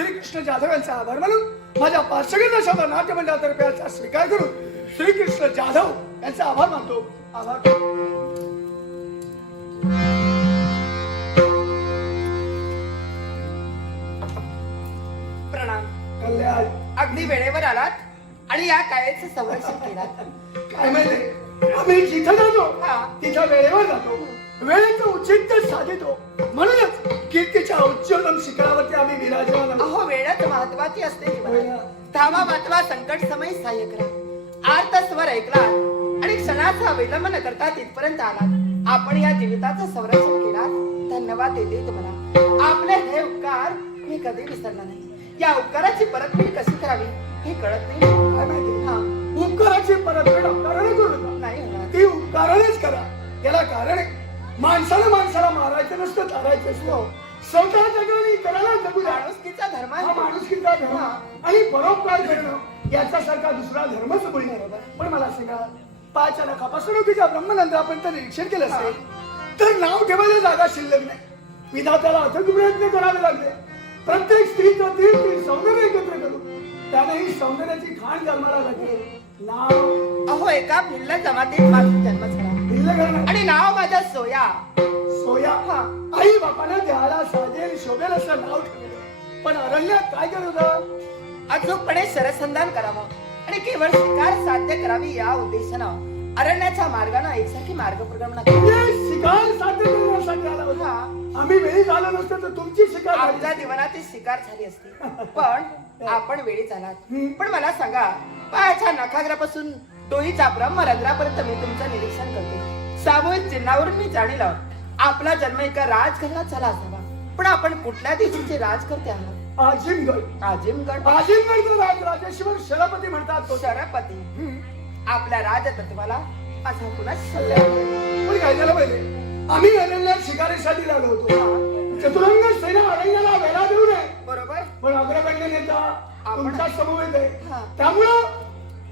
श्रीकृष्ण जाधव यांचा आभार मानून माझ्या पार्श्वगीत शब्द नाट्य मंडळातर्फे याचा स्वीकार करून श्रीकृष्ण जाधव यांचा आभार मानतो. आभार. प्रणाम. कल्याण. अगदी वेळेवर आलात आणि या काळेचं संरक्षण केलात. काय माहिती? आम्ही जिथं जातो हा. तिथं वेळेवर जातो. वेळेचं उचित साधितो. म्हणूनच कीर्तीच्या उच्चतम शिखरावरती आम्ही विराजमान आहोत. अहो वेळच महत्वाची असते. जीवनात. धावा वाचवा संकट समय सहाय्य करा आर्त स्वर ऐकला आणि क्षणाचा विलंब न करता तिथपर्यंत आलात. आपण या जीविताचं संरक्षण केला धन्यवाद देते तुम्हाला. आपले हे उपकार मी कधी विसरणार नाही. या उपकाराची परतफेड कशी करावी हे कळत नाही. काय माहिती? हा. उपकाराची परतफेड उपकाराने करू नका. नाही होणार ती उपकारानेच करा. याला कारण आहे. माणसाला माणसाला मारायचं नसतं तारायचं असतं. स्वतः जगवणी करायला जगू माणुसकीचा धर्म हा आहे माणुसकीचा धर्म आणि परोपकार करणं याच्यासारखा दुसरा धर्मच बोलणार पण मला सांगा पाच नखापासून तिच्या ब्रह्मनंदापर्यंत निरीक्षण केलं असेल तर नाव ठेवायला जागा शिल्लक नाही. विधात्याला अथक प्रयत्न करावे लागले. प्रत्येक स्त्रीचं तीन तीन सौंदर्य एकत्र करून त्याने ही सौंदर्याची खाण जन्माला लागली नाव अहो एका भिल्ल जमातीत माझा जन्म झाला. आणि नाव माझं सोया. सोया. आई बापानं द्यायला साजेल शोभेल असं नाव ठेवलं पण अरण्यात काय होता? अचूकपणे शरसंधान करावं आणि केवळ शिकार साध्य करावी या उद्देशानं अरण्याच्या मार्गानं एकसारखी मार्ग प्रगमन म्हणजे शिकार साध्य करण्यासाठी आला होता. हा. आम्ही वेळी झालो नसतो तर तुमची शिकार आमच्या. जीवनाची शिकार झाली असती. पण आपण आलात हम्म. पण मला सांगा पायाच्या नखाग्रापासून डोईच्या ब्रह्मरंध्रापर्यंत मी तुमचं निरीक्षण करते. सामूहिक चिन्हावरून मी जाणीलं आपला जन्म एका राजघरात झाला असावा. पण आपण कुठल्या देशाचे राज करते आहात? आजिमगड. आजिमगड? आजिमगडचा राज राजेश्वर शरपती म्हणतात तो. शरपती. हम्म. आपल्या राजतत्वाला माझा कुणा सल्ला पण काय झालं पाहिजे. आम्ही अरण्यात शिकारीसाठी लागलो होतो. चतुरंग सेना अरण्याला वेळा देऊ नये. बरोबर. पण अग्रगण्य नेता. त्यामुळं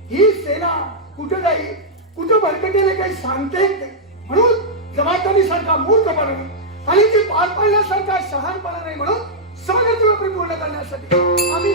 ही सेना कुठे जाईल कुठं भरकटेल काही सांगता येत नाही. म्हणून जबाबदारीसारखा मूर्खपणा नाही. आणि ती पार पाडण्यासारखा शहाणपणा नाही म्हणून समजून पूर्ण करण्यासाठी. आम्ही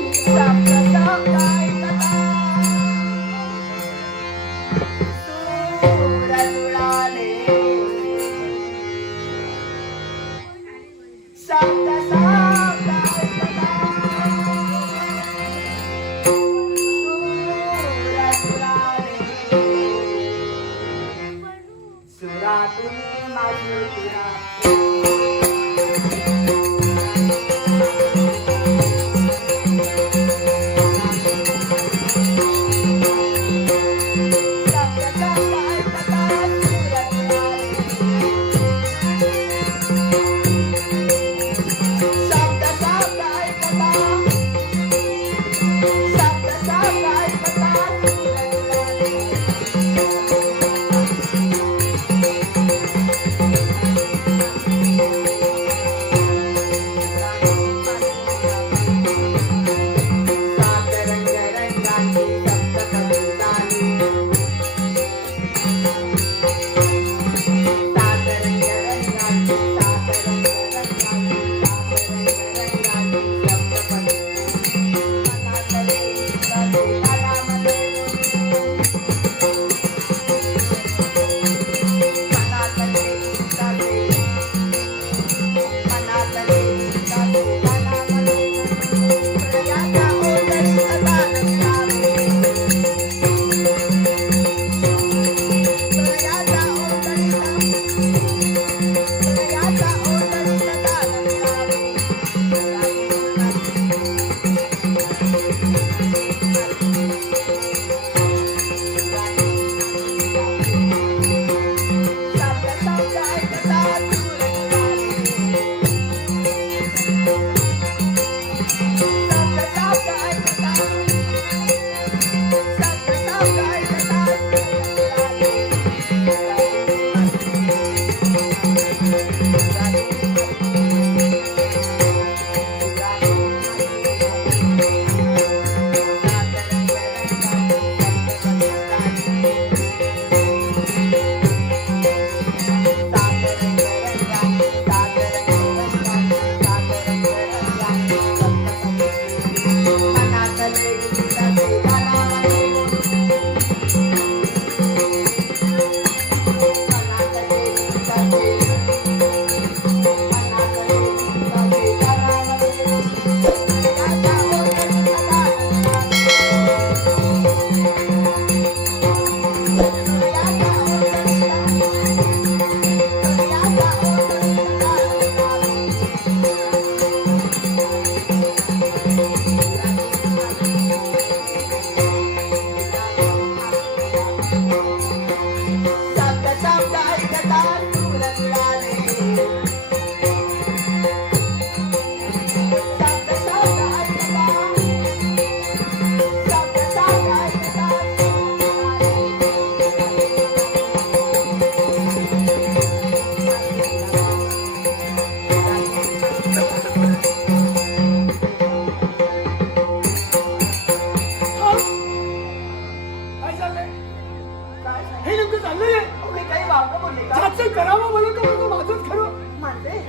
नेमकं चाललंय? मी काही वावगं बोलले का? ज्याचं करावं म्हणून तो म्हणतो माझंच खरं. म्हणते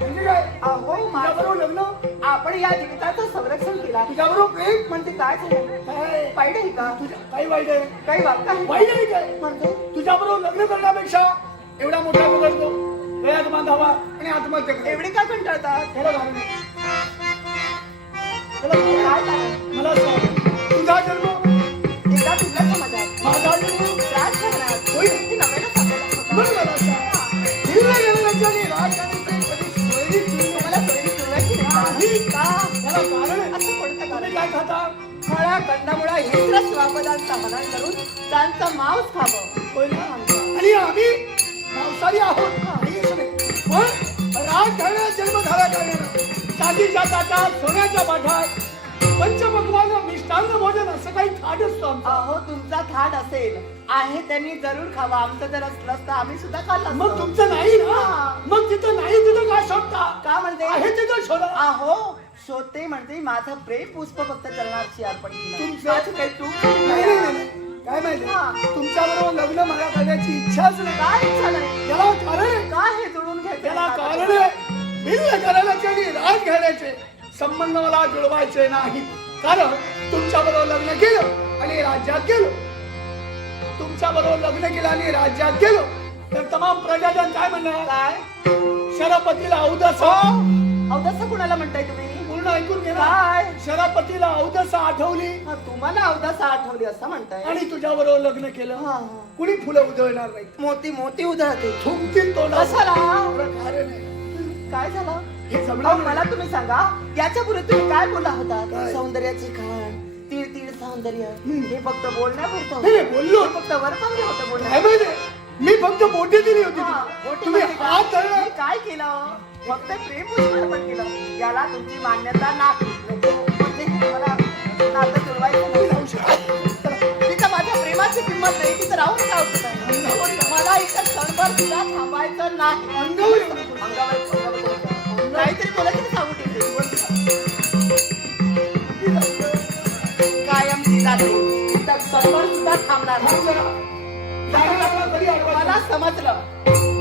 म्हणजे काय? अहो माझं तुझ्याबरोबर लग्न? आपण या जीविताचं संरक्षण केला. तुझ्याबरोबर प्रेम? म्हणते काय झालं? काय? वाईट आहे का? तुझ्या काही वाईट आहे. काही वागता वाईट आहे काय? म्हणते तुझ्याबरोबर लग्न करण्यापेक्षा एवढा मोठा बिघडतो गळ्यात बांधावा आणि आत्महत्या करावी. एवढे का कंटाळतात? त्याला काय. कारण खाता फळा कंदमुळा हिंद्र स्वापदांचा मनन करून त्यांचं मांस खावं होय ना? आणि आम्ही मांसाहारी आहोत काहीच नाही. पण राजघराण्यात जन्म झाला करणारं चांदीच्या ताटात सोन्याच्या पाठात पंचपक्वान मिष्टान्न भोजन असं काही थाट असतो आमचा अहो तुमचा थाट असेल आहे त्यांनी जरूर खावा आमचं जर असलं असतं आम्ही सुद्धा खाल्लं मग असतं. तुमचं नाही ना हा. मग तिथं नाही तिथं का शोधता का म्हणते आहे तिथं शोधा अहो शोधते म्हणते माझं प्रेम पुष्प फक्त चरणारची अर्पण केलं. तुमचं- माझी काही चूक नाही, नाही, नाही. नाही, नाही. काय माहिती? हा. तुमच्या बरोबर लग्न मला करण्याची इच्छाच नाही काय इच्छा नाही. त्याला कारण आहे. हे जुळून घ्यायचं त्याला कारण आहे. भिन्न घराण्याचे आणि राज घालायचे संबंध मला जुळवायचे नाही. कारण तुमच्या बरोबर लग्न केलं आणि राज्यात गेलो. तुमच्या बरोबर लग्न केलं आणि राज्यात गेलो. तर तमाम प्रजाजन काय म्हणणार? काय? शरापतीला औदसा. अवदसा कुणाला म्हणताय तुम्ही? ऐकून घे ना काय? शरापतीला औदसा आठवली? हा, तुम्हाला अवदसा आठवली असं म्हणताय? आणि तुझ्या बरोबर लग्न केलं. हा, हा. कुणी फुलं उधळणार नाही? मोती मोती उधळते. थुंकतील. कशाला एवढं कारण आहे काय झालं? हे अहो, मला तुम्ही सांगा याच्या पूर्वी तुम्ही काय बोलला होता काय? सौंदर्याची खाण तीळ तीळ सौंदर्य. हम्म. हे फक्त बोलण्यापुरतं नाही, होतं. नाही, बोललो. फक्त वर पावलं होतं बोलण्या मी फक्त बोटे दिली होती हा, तुला. बोटी तुम्ही म्हणजे हात काय? धरला मी काय केलं फक्त प्रेम पुष्पार्पण केलं याला तुमची मान्यता नाही म्हणजे मला नातं जुळवायचं तुम्ही नाही. जाऊ शकता. तिथं माझ्या प्रेमाची किंमत नाही तिथं राहून काय होतं मला इथं क्षणभर सुद्धा थांबायचं नाही अंगावर येऊ नको. अंगावर मला समजलं.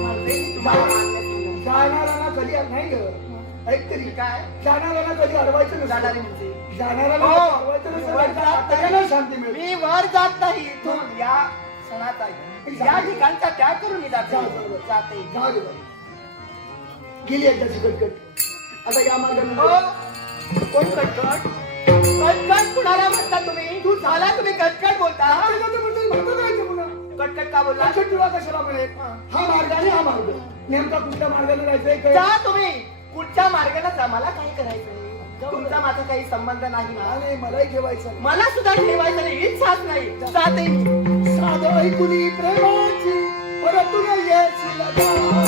म्हणजे तुम्हाला मान्य केलं. जाणाऱ्याला कधी अड- नाही गं. ऐक तरी. काय? जाणाऱ्याला कधी अडवायचं नसतं. जाणारी म्हणजे? जाणाऱ्याला हो. कधी अडवायचं नसतं. वर त्यांच्या जात आत्म्याला शांती मिळते. मी वर जात नाही. इथून या आहे या ठिकाणचा त्याग करून मी जाते. जा, जा, जा. जाते. जाऊ दे बाई. गेली एकदाची कटकट आता या हो. मार्गाने कोण कटकट कटकट कुणाला म्हणता तुम्ही? तू झाला तुम्ही कटकट बोलता. बोलला लक्षात ठेवा कशाला मिळेल? हा. मार्ग आणि हा मार्ग. नेमका कुठल्या मार्गाने जायचंय काय? जा तुम्ही. कुठच्या मार्गाने जा? मला काही करायचं तुमचा माझा काही संबंध नाही ना. आणि मलाही ठेवायचं मला सुद्धा ठेवायचं नाही. इच्छाच नाही. जाते. मी. साधं ऐकुनी प्रेमाची परतून येशील